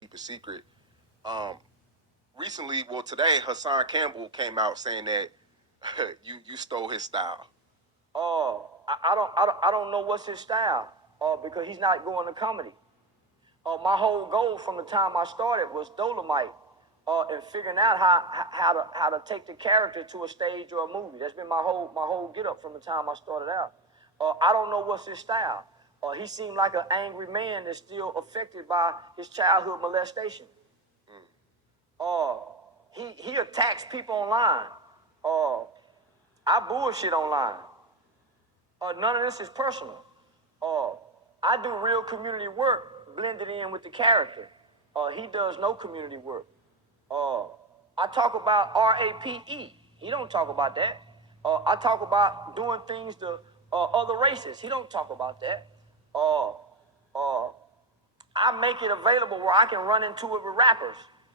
keep it secret. Um, Recently, well, today Hassan Campbell came out saying that you stole his style. I don't know what's his style, because he's not going to comedy. My whole goal from the time I started was Dolomite, and figuring out how to take the character to a stage or a movie. That's been my whole get up from the time I started out. I don't know what's his style. He seemed like an angry man that's still affected by his childhood molestation. Uh, he attacks people online. Uh, I bullshit online. None of this is personal. Uh, I do real community work blended in with the character. He does no community work. Uh, I talk about RAPE. He don't talk about that. I talk about doing things to other races. He don't talk about that. Uh, uh, I make it available where I can run into it with rappers.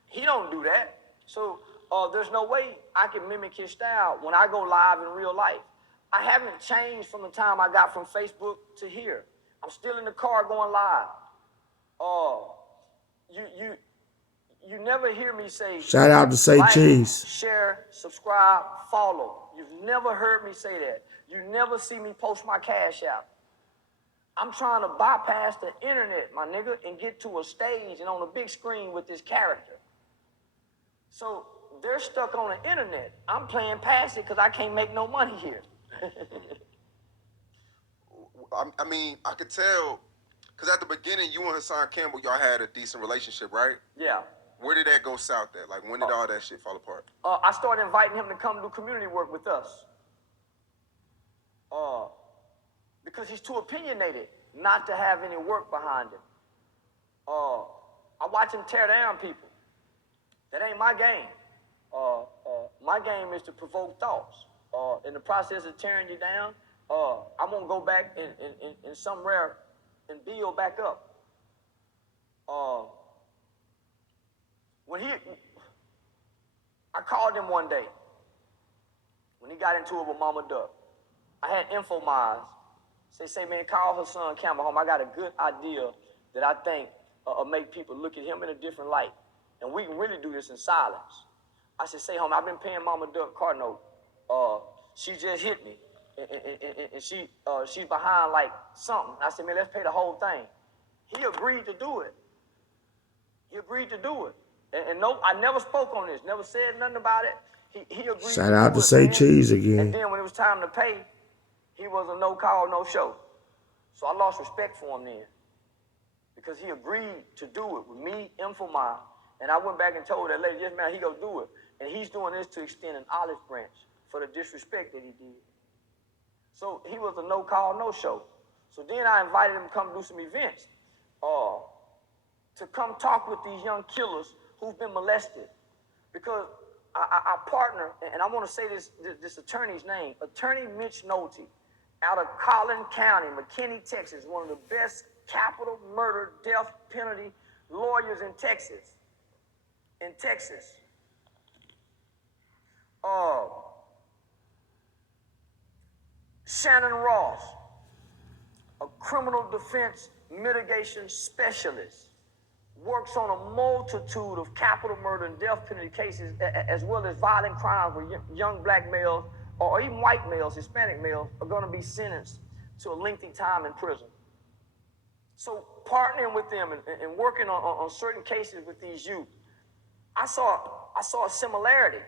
He don't do that. So there's no way I can mimic his style when I go live in real life. I haven't changed from the time I got from Facebook to here. I'm still in the car going live. Uh, you you you never hear me say Shout out to Say like, Cheese. share, subscribe, follow. You've never heard me say that. You never see me post my cash app. I'm trying to bypass the internet, my nigga, and get to a stage and on a big screen with this character. So they're stuck on the internet. I'm playing past it because I can't make no money here. I mean, I could tell because at the beginning, you and Hassan Campbell, y'all had a decent relationship, right? Yeah. Where did that go south at? Like, when did all that shit fall apart? I started inviting him to come do community work with us. Uh, because he's too opinionated not to have any work behind him. I watch him tear down people. That ain't my game. My game is to provoke thoughts. In the process of tearing you down, I'm gonna go back and somewhere and build back up. When I called him one day when he got into it with Mama Duck. I had info minds. Say, man, call Hassan Campbell home. I got a good idea that I think will make people look at him in a different light. And we can really do this in silence. I said, say, homie, I've been paying Mama Duck car note. She just hit me. And she's behind like something. I said, man, let's pay the whole thing. He agreed to do it. He agreed to do it. And no, I never spoke on this, never said nothing about it. He agreed Shout to out do to it, Say man. Cheese And again. then when it was time to pay, he was a no call, no show. So I lost respect for him then. Because he agreed to do it with me, Infomile. And I went back and told that lady, yes, man, he gonna do it. And he's doing this to extend an olive branch for the disrespect that he did. So he was a no call, no show. So then I invited him to come do some events. To come talk with these young killers who've been molested. Because I partner, and I want to say this attorney's name, Attorney Mitch Nolte, out of Collin County, McKinney, Texas, one of the best capital murder, death penalty lawyers in Texas. Shannon Ross, a criminal defense mitigation specialist, works on a multitude of capital murder and death penalty cases, as well as violent crimes where young black males or even white males, Hispanic males, are going to be sentenced to a lengthy time in prison. So partnering with them and working on certain cases with these youth, I saw a similarity.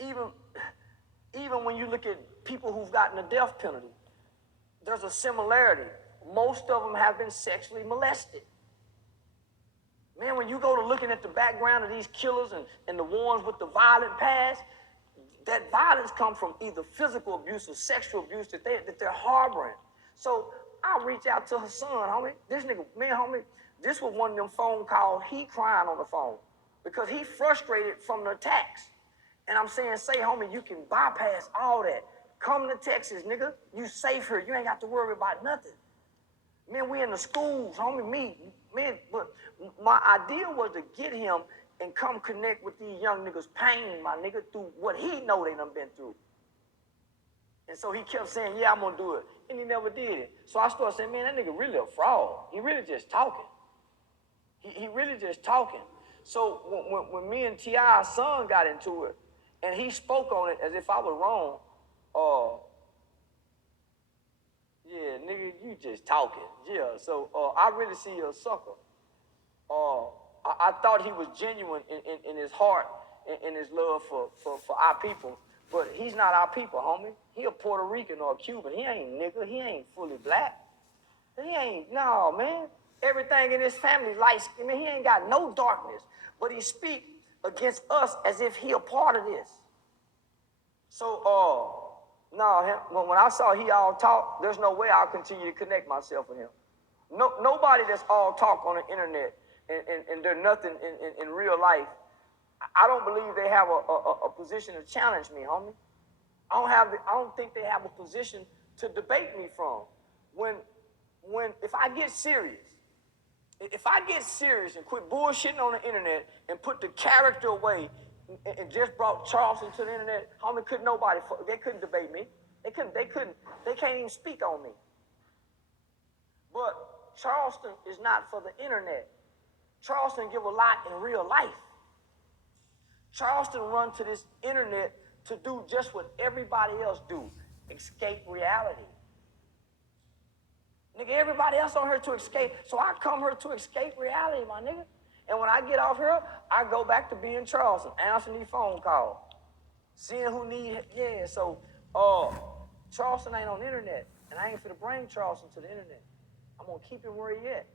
Even when you look at people who've gotten the death penalty, there's a similarity. Most of them have been sexually molested. Man, when you go to looking at the background of these killers and the ones with the violent past, that violence comes from either physical abuse or sexual abuse that they're harboring. So I reach out to Hassan, homie. This nigga, man, homie, this was one of them phone calls, he crying on the phone because he frustrated from the attacks. And I'm saying, say, homie, you can bypass all that. Come to Texas, nigga. You safe here. You ain't got to worry about nothing. Man, we in the schools, homie, man, but my idea was to get him and come connect with these young niggas' pain, my nigga, through what he know they done been through. And so he kept saying, yeah, I'm gonna do it. And he never did it. So I started saying, man, that nigga really a fraud. He really just talking. He really just talking. So when me and T.I.'s son got into it, and he spoke on it as if I was wrong, yeah, nigga, you just talking. Yeah, so I really see you a sucker. I thought he was genuine in his heart, in his love for our people, but he's not our people, homie. He a Puerto Rican or a Cuban. He ain't nigga. He ain't fully black. He ain't, no, man. Everything in his family light skin. Man, he ain't got no darkness, but he speak against us as if he a part of this. So, no, when I saw he all talk, there's no way I'll continue to connect myself with him. No, nobody that's all talk on the internet and they're nothing in real life. I don't believe they have a position to challenge me, homie. I don't think they have a position to debate me from. If I get serious and quit bullshitting on the internet and put the character away and just brought Charleston to the internet, homie, they couldn't debate me. They can't even speak on me. But Charleston is not for the internet. Charleston give a lot in real life. Charleston run to this internet to do just what everybody else do, escape reality. Nigga, everybody else on here to escape, so I come here to escape reality, my nigga. And when I get off here, I go back to being Charleston, answering these phone calls, seeing who need, yeah, so, Charleston ain't on the internet, and I ain't finna bring Charleston to the internet. I'm gonna keep him where he at.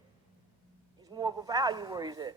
He's more of a value where he's at.